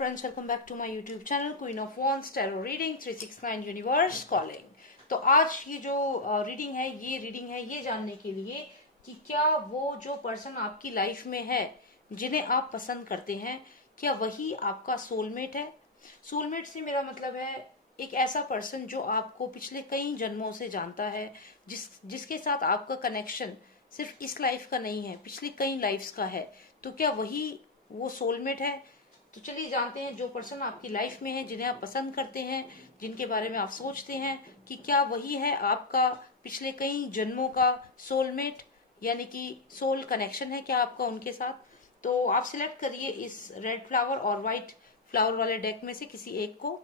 Friends, welcome back to my YouTube channel queen of wands tarot reading 369 universe calling. तो आज ये जो reading है ये जानने के लिए कि क्या वो जो पर्सन आपकी लाइफ में है जिन्हें आप पसंद करते हैं, क्या वही आपका सोलमेट है। सोलमेट से मेरा मतलब है एक ऐसा पर्सन जो आपको पिछले कई जन्मों से जानता है, जिसके साथ आपका कनेक्शन सिर्फ इस लाइफ का नहीं है, पिछली कई लाइफ्स का है। तो क्या वही वो सोलमेट है? तो चलिए जानते हैं जो पर्सन आपकी लाइफ में है, जिन्हें आप पसंद करते हैं, जिनके बारे में आप सोचते हैं कि क्या वही है आपका पिछले कई जन्मों का सोलमेट, यानी कि सोल कनेक्शन है क्या आपका उनके साथ। तो आप सिलेक्ट करिए इस रेड फ्लावर और व्हाइट फ्लावर वाले डेक में से किसी एक को।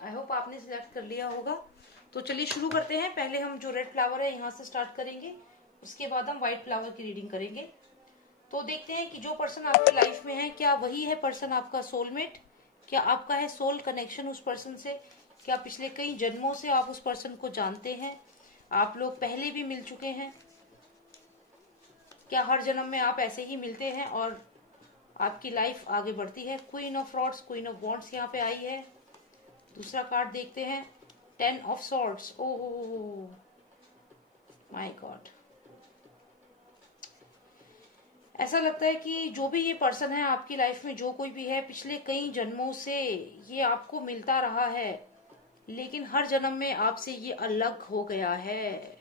आई होप आपने सिलेक्ट कर लिया होगा। तो चलिए शुरू करते हैं। पहले हम जो रेड फ्लावर है यहाँ से स्टार्ट करेंगे, उसके बाद हम व्हाइट फ्लावर की रीडिंग करेंगे। तो देखते हैं कि जो पर्सन आपकी लाइफ में है, क्या वही है पर्सन आपका सोलमेट, क्या आपका है सोल कनेक्शन उस पर्सन से, क्या पिछले कई जन्मों से आप उस पर्सन को जानते हैं, आप लोग पहले भी मिल चुके हैं, क्या हर जन्म में आप ऐसे ही मिलते हैं और आपकी लाइफ आगे बढ़ती है। Queen of rods, queen of wands यहाँ पे आई है। दूसरा कार्ड देखते हैं, 10 of swords. Oh my God, ऐसा लगता है कि जो भी ये पर्सन है आपकी लाइफ में, जो कोई भी है, पिछले कई जन्मों से ये आपको मिलता रहा है, लेकिन हर जन्म में आपसे ये अलग हो गया है।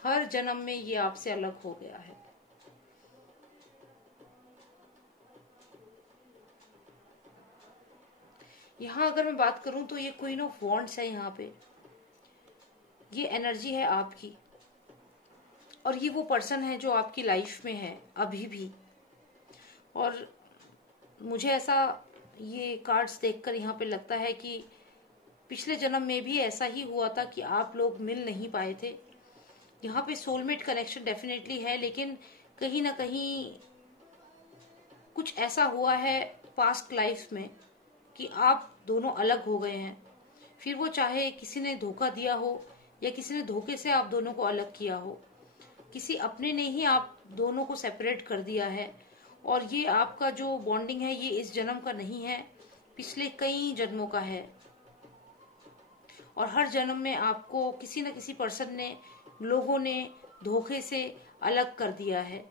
हर जन्म में ये आपसे अलग हो गया है। यहाँ अगर मैं बात करूं तो ये क्वीन ऑफ वॉन्ड्स है। यहाँ पे ये एनर्जी है आपकी, और ये वो पर्सन है जो आपकी लाइफ में है अभी भी। और मुझे ऐसा ये कार्ड्स देखकर यहाँ पे लगता है कि पिछले जन्म में भी ऐसा ही हुआ था कि आप लोग मिल नहीं पाए थे। यहाँ पे सोलमेट कनेक्शन डेफिनेटली है, लेकिन कहीं ना कहीं कुछ ऐसा हुआ है पास्ट लाइफ में कि आप दोनों अलग हो गए हैं। फिर वो चाहे किसी ने धोखा दिया हो या किसी ने धोखे से आप दोनों को अलग किया हो, किसी अपने ने ही आप दोनों को सेपरेट कर दिया है। और ये आपका जो बॉन्डिंग है ये इस जन्म का नहीं है, पिछले कई जन्मों का है। और हर जन्म में आपको किसी न किसी पर्सन ने, लोगों ने धोखे से अलग कर दिया है।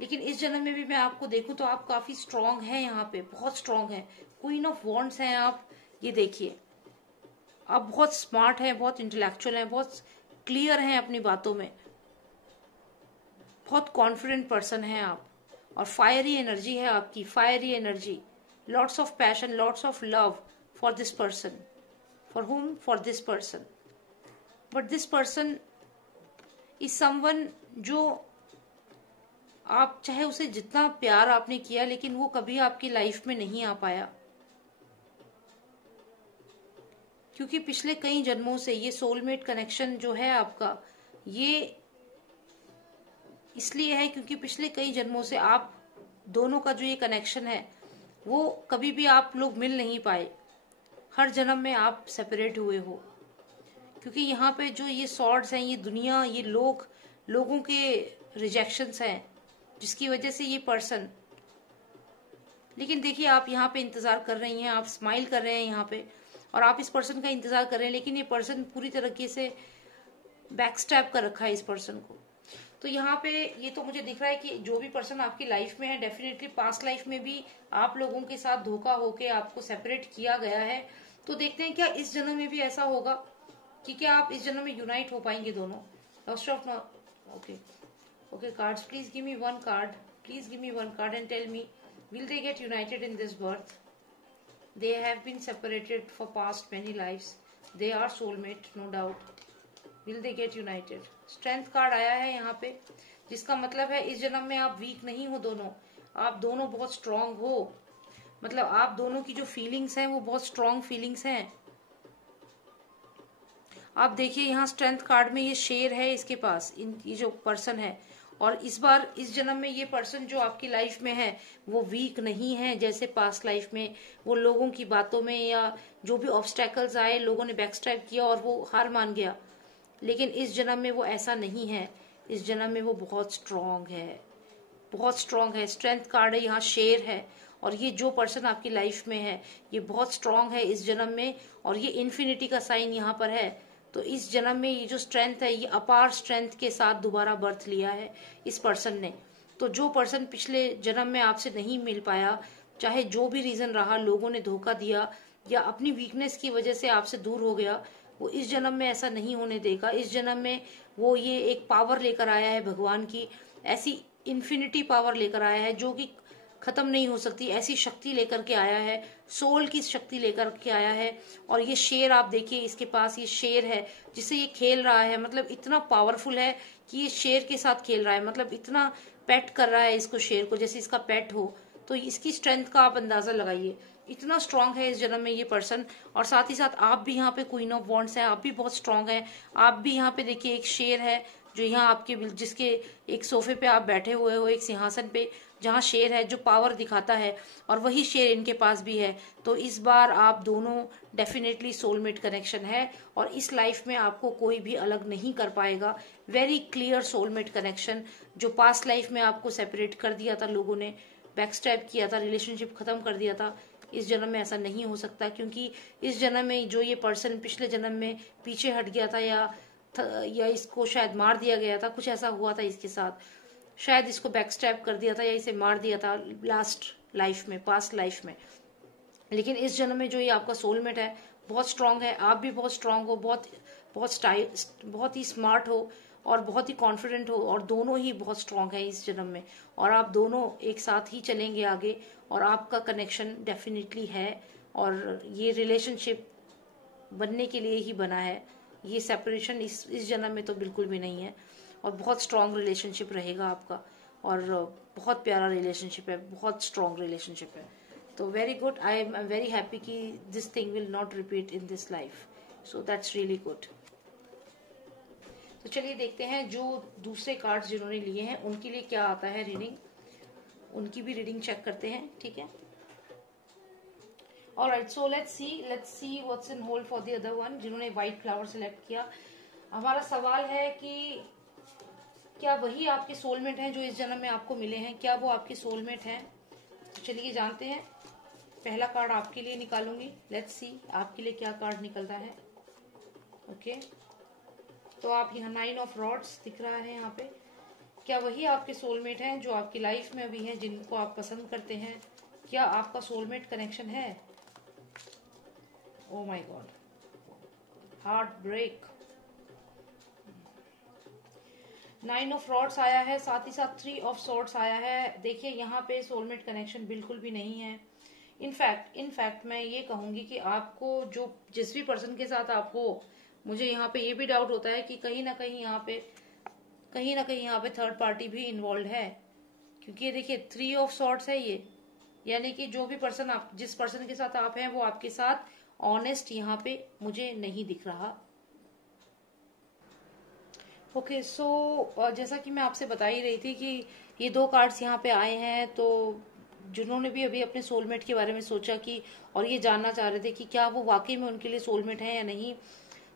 लेकिन इस जन्म में भी मैं आपको देखूं तो आप काफी स्ट्रांग हैं, यहाँ पे बहुत स्ट्रांग हैं। क्वीन ऑफ वॉन्ड्स हैं आप। ये देखिए, आप बहुत स्मार्ट हैं, बहुत इंटेलेक्चुअल हैं, बहुत क्लियर हैं अपनी बातों में, बहुत कॉन्फिडेंट पर्सन हैं आप। और फायरी एनर्जी है आपकी, fiery energy, lots of passion, lots of love for this person. For हुम? For this person. But this person is someone जो आप चाहे उसे जितना प्यार आपने किया, लेकिन वो कभी आपकी लाइफ में नहीं आ पाया, क्योंकि पिछले कई जन्मों से ये सोलमेट कनेक्शन जो है आपका, ये इसलिए है क्योंकि पिछले कई जन्मों से आप दोनों का जो ये कनेक्शन है वो कभी भी आप लोग मिल नहीं पाए। हर जन्म में आप सेपरेट हुए हो, क्योंकि यहाँ पे जो ये सॉर्ड्स हैं, ये दुनिया, ये लोगों के रिजेक्शंस हैं, जिसकी वजह से ये पर्सन। लेकिन देखिए, आप यहाँ पे इंतजार कर रही हैं, आप स्माइल कर रहे हैं यहाँ पे, और आप इस पर्सन का इंतजार कर रहे हैं, लेकिन ये पर्सन पूरी तरीके से बैक स्टैप कर रखा है इस पर्सन को। तो यहाँ पे ये तो मुझे दिख रहा है कि जो भी पर्सन आपकी लाइफ में है, डेफिनेटली पास्ट लाइफ में भी आप लोगों के साथ धोखा होके आपको सेपरेट किया गया है। तो देखते हैं क्या इस जन्म में भी ऐसा होगा कि क्या आप इस जन्म में यूनाइट हो पाएंगे दोनों। Okay cards, please give me one card, please give me one card and tell me, will they get united in this birth? They have been separated for past many lives. They are soulmate, no doubt. Will they get united? Strength card आया है यहाँ पे, जिसका मतलब है इस जन्म में आप वीक नहीं हो दोनों, आप दोनों बहुत स्ट्रांग हो। मतलब आप दोनों की जो फीलिंग्स हैं वो बहुत स्ट्रांग फीलिंग्स हैं। आप देखिए यहाँ स्ट्रेंथ कार्ड में ये शेर है इसके पास, ये जो पर्सन है, और इस बार इस जन्म में ये पर्सन जो आपकी लाइफ में है वो वीक नहीं है, जैसे पास्ट लाइफ में वो लोगों की बातों में या जो भी ऑब्स्टेकल्स आए, लोगों ने बैकस्टैब किया और वो हार मान गया। लेकिन इस जन्म में वो ऐसा नहीं है। इस जन्म में वो बहुत स्ट्रांग है, बहुत स्ट्रांग है। स्ट्रेंथ कार्ड है, यहाँ शेर है। और ये जो पर्सन आपकी लाइफ में है ये बहुत स्ट्रांग है इस जन्म में, और ये इन्फिनिटी का साइन यहाँ पर है। तो इस जन्म में ये जो स्ट्रेंथ है, ये अपार स्ट्रेंथ के साथ दोबारा बर्थ लिया है इस पर्सन ने। तो जो पर्सन पिछले जन्म में आपसे नहीं मिल पाया, चाहे जो भी रीजन रहा, लोगों ने धोखा दिया या अपनी वीकनेस की वजह से आपसे दूर हो गया, वो इस जन्म में ऐसा नहीं होने देगा। इस जन्म में वो ये एक पावर लेकर आया है भगवान की, ऐसी इन्फिनिटी पावर लेकर आया है जो कि खत्म नहीं हो सकती, ऐसी शक्ति लेकर के आया है, सोल की शक्ति लेकर के आया है। और ये शेर आप देखिए, इसके पास ये शेर है जिससे ये खेल रहा है, मतलब इतना पावरफुल है कि ये शेर के साथ खेल रहा है, मतलब इतना पेट कर रहा है इसको, शेर को, जैसे इसका पेट हो। तो इसकी स्ट्रेंथ का आप अंदाजा लगाइए, इतना स्ट्रांग है इस जन्म में ये पर्सन। और साथ ही साथ आप भी यहाँ पे क्वीन ऑफ वॉन्ड्स है, आप भी बहुत स्ट्रांग है। आप भी यहाँ पे देखिए एक शेर है जो यहाँ आपके, जिसके एक सोफे पे आप बैठे हुए हो, एक सिंहासन पे जहाँ शेर है जो पावर दिखाता है, और वही शेर इनके पास भी है। तो इस बार आप दोनों डेफिनेटली सोलमेट कनेक्शन है, और इस लाइफ में आपको कोई भी अलग नहीं कर पाएगा। Very clear soulmate connection. जो पास्ट लाइफ में आपको सेपरेट कर दिया था, लोगों ने बैकस्टैब किया था, रिलेशनशिप खत्म कर दिया था, इस जन्म में ऐसा नहीं हो सकता। क्योंकि इस जन्म में जो ये पर्सन पिछले जन्म में पीछे हट गया था या इसको शायद मार दिया गया था, कुछ ऐसा हुआ था इसके साथ, शायद इसको बैकस्टैब कर दिया था या इसे मार दिया था लास्ट लाइफ में, पास्ट लाइफ में। लेकिन इस जन्म में जो ये आपका सोलमेट है बहुत स्ट्रांग है। आप भी बहुत स्ट्रांग हो, बहुत ही स्मार्ट हो और बहुत ही कॉन्फिडेंट हो, और दोनों ही बहुत स्ट्रांग है इस जन्म में। और आप दोनों एक साथ ही चलेंगे आगे, और आपका कनेक्शन डेफिनेटली है, और ये रिलेशनशिप बनने के लिए ही बना है। ये सेपरेशन इस जन्म में तो बिल्कुल भी नहीं है, और बहुत स्ट्रांग रिलेशनशिप रहेगा आपका, और बहुत प्यारा रिलेशनशिप है, बहुत स्ट्रांग रिलेशनशिप है। तो very good, I am very happy कि this thing will not repeat in this life, so that's really good. तो चलिए देखते हैं जो दूसरे कार्ड्स जिन्होंने लिए हैं उनके लिए क्या आता है रीडिंग, उनकी भी रीडिंग चेक करते हैं, ठीक है। Alright, so let's see what's in hold for the other one, जिन्होंने व्हाइट फ्लावर सिलेक्ट किया। हमारा सवाल है कि क्या वही आपके सोलमेट हैं जो इस जन्म में आपको मिले हैं, क्या वो आपके सोलमेट हैं? तो चलिए जानते हैं। पहला कार्ड आपके लिए निकालूंगी, लेट्स सी आपके लिए क्या कार्ड निकलता है। ओके, तो आप यहाँ 9 ऑफ रॉड्स दिख रहा है यहाँ पे। क्या वही आपके सोलमेट हैं जो आपकी लाइफ में अभी हैं, जिनको आप पसंद करते हैं? क्या आपका सोलमेट कनेक्शन है? Oh my God, heart break. 9 of rods आया है, साथ ही साथ 3 ऑफ सॉर्ड्स आया है। देखिए यहाँ पे सोलमेट कनेक्शन बिल्कुल भी नहीं है। इनफैक्ट मैं ये कहूंगी कि आपको जो जिस भी पर्सन के साथ आप हो, मुझे यहाँ पे ये भी डाउट होता है कि कहीं ना कहीं यहाँ पे थर्ड पार्टी भी इन्वॉल्व है। क्योंकि ये देखिए 3 ऑफ सॉर्ड्स है ये, यानी कि जो भी पर्सन आप, जिस पर्सन के साथ आप हैं, वो आपके साथ ऑनेस्ट यहाँ पे मुझे नहीं दिख रहा। ओके, सो जैसा कि मैं आपसे बता ही रही थी कि ये 2 कार्ड्स यहाँ पे आए हैं, तो जिन्होंने भी अभी अपने सोलमेट के बारे में सोचा कि, और ये जानना चाह रहे थे कि क्या वो वाकई में उनके लिए सोलमेट है या नहीं,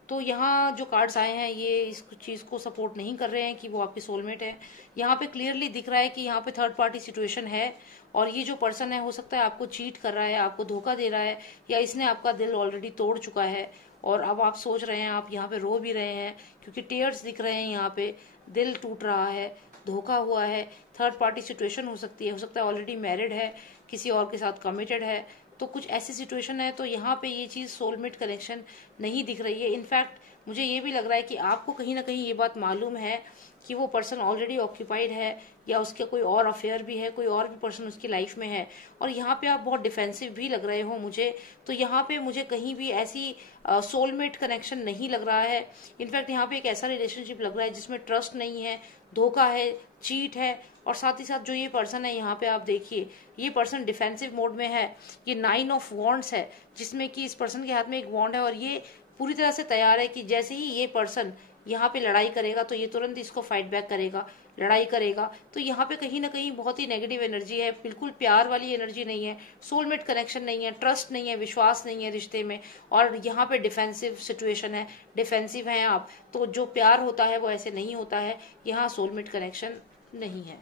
तो यहाँ जो कार्ड्स आए हैं ये इस चीज को सपोर्ट नहीं कर रहे हैं कि वो आपके सोलमेट है। यहाँ पे क्लियरली दिख रहा है कि यहाँ पे थर्ड पार्टी सिचुएशन है, और ये जो पर्सन है हो सकता है आपको चीट कर रहा है, आपको धोखा दे रहा है, या इसने आपका दिल ऑलरेडी तोड़ चुका है, और अब आप सोच रहे हैं, आप यहाँ पे रो भी रहे हैं क्योंकि टीयर्स दिख रहे हैं, यहाँ पे दिल टूट रहा है, धोखा हुआ है। थर्ड पार्टी सिचुएशन हो सकती है, हो सकता है ऑलरेडी मैरिड है, किसी और के साथ कमिटेड है, तो कुछ ऐसी सिचुएशन है। तो यहाँ पे ये चीज सोलमेट कनेक्शन नहीं दिख रही है। इनफैक्ट मुझे ये भी लग रहा है कि आपको कहीं ना कहीं ये बात मालूम है कि वो पर्सन ऑलरेडी ऑक्यूपाइड है, या उसका कोई और अफेयर भी है, कोई और भी पर्सन उसकी लाइफ में है, और यहाँ पे आप बहुत डिफेंसिव भी लग रहे हो मुझे। तो यहाँ पे मुझे कहीं भी ऐसी सोलमेट कनेक्शन नहीं लग रहा है। इनफैक्ट यहाँ पे एक ऐसा रिलेशनशिप लग रहा है जिसमें ट्रस्ट नहीं है, धोखा है, चीट है, और साथ ही साथ जो ये पर्सन है यहाँ पे आप देखिए, ये पर्सन डिफेंसिव मोड में है। ये 9 ऑफ वॉन्ड्स है, जिसमें कि इस पर्सन के हाथ में एक वॉन्ड है, और ये पूरी तरह से तैयार है कि जैसे ही ये पर्सन यहाँ पे लड़ाई करेगा तो ये तुरंत इसको फाइट बैक करेगा, लड़ाई करेगा। तो यहाँ पे कहीं ना कहीं बहुत ही नेगेटिव एनर्जी है, बिल्कुल प्यार वाली एनर्जी नहीं है, सोलमेट कनेक्शन नहीं है, ट्रस्ट नहीं है, विश्वास नहीं है रिश्ते में। और यहाँ पे डिफेंसिव सिचुएशन है, डिफेंसिव हैं आप। तो जो प्यार होता है वो ऐसे नहीं होता है, यहाँ सोलमेट कनेक्शन नहीं है।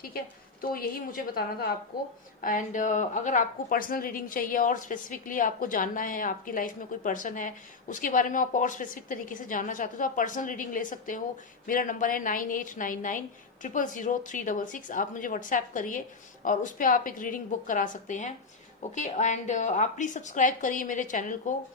ठीक है, तो यही मुझे बताना था आपको। एंड अगर आपको पर्सनल रीडिंग चाहिए और स्पेसिफिकली आपको जानना है, आपकी लाइफ में कोई पर्सन है उसके बारे में आप और स्पेसिफिक तरीके से जानना चाहते हो, तो आप पर्सनल रीडिंग ले सकते हो। मेरा नंबर है 9899000366। आप मुझे व्हाट्सएप करिए और उस पर आप एक रीडिंग बुक करा सकते हैं। ओके, एंड आप प्लीज सब्सक्राइब करिए मेरे चैनल को।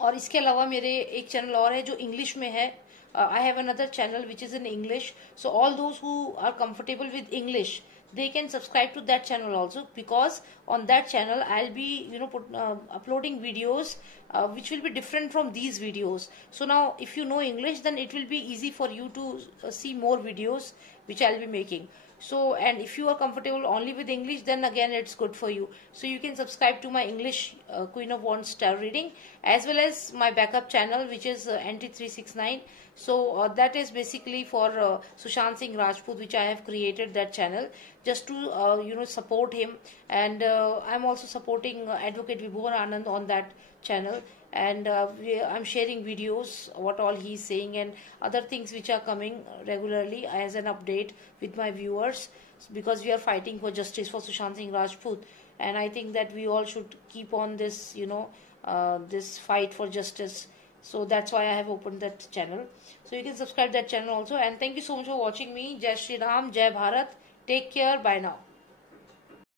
और इसके अलावा मेरे एक चैनल और है जो इंग्लिश में है। I have another channel which is in English. So all those who are comfortable with English, they can subscribe to that channel also, because on that channel I'll be uploading videos which will be different from these videos. So now if you know English, then it will be easy for you to see more videos which I'll be making. So, and if you are comfortable only with English, then again it's good for you. So you can subscribe to my English Queen of Wands tarot reading, as well as my backup channel which is NT369. So that is basically for Sushant Singh Rajput, which I have created that channel just to support him. And I'm also supporting Advocate Vibhor Anand on that channel. And I'm sharing videos, what all he's saying, and other things which are coming regularly as an update with my viewers, because we are fighting for justice for Sushant Singh Rajput. And I think that we all should keep on this, this fight for justice. So that's why I have opened that channel. So you can subscribe that channel also. And thank you so much for watching me. Jai Shri Ram, Jai Bharat. Take care. Bye now.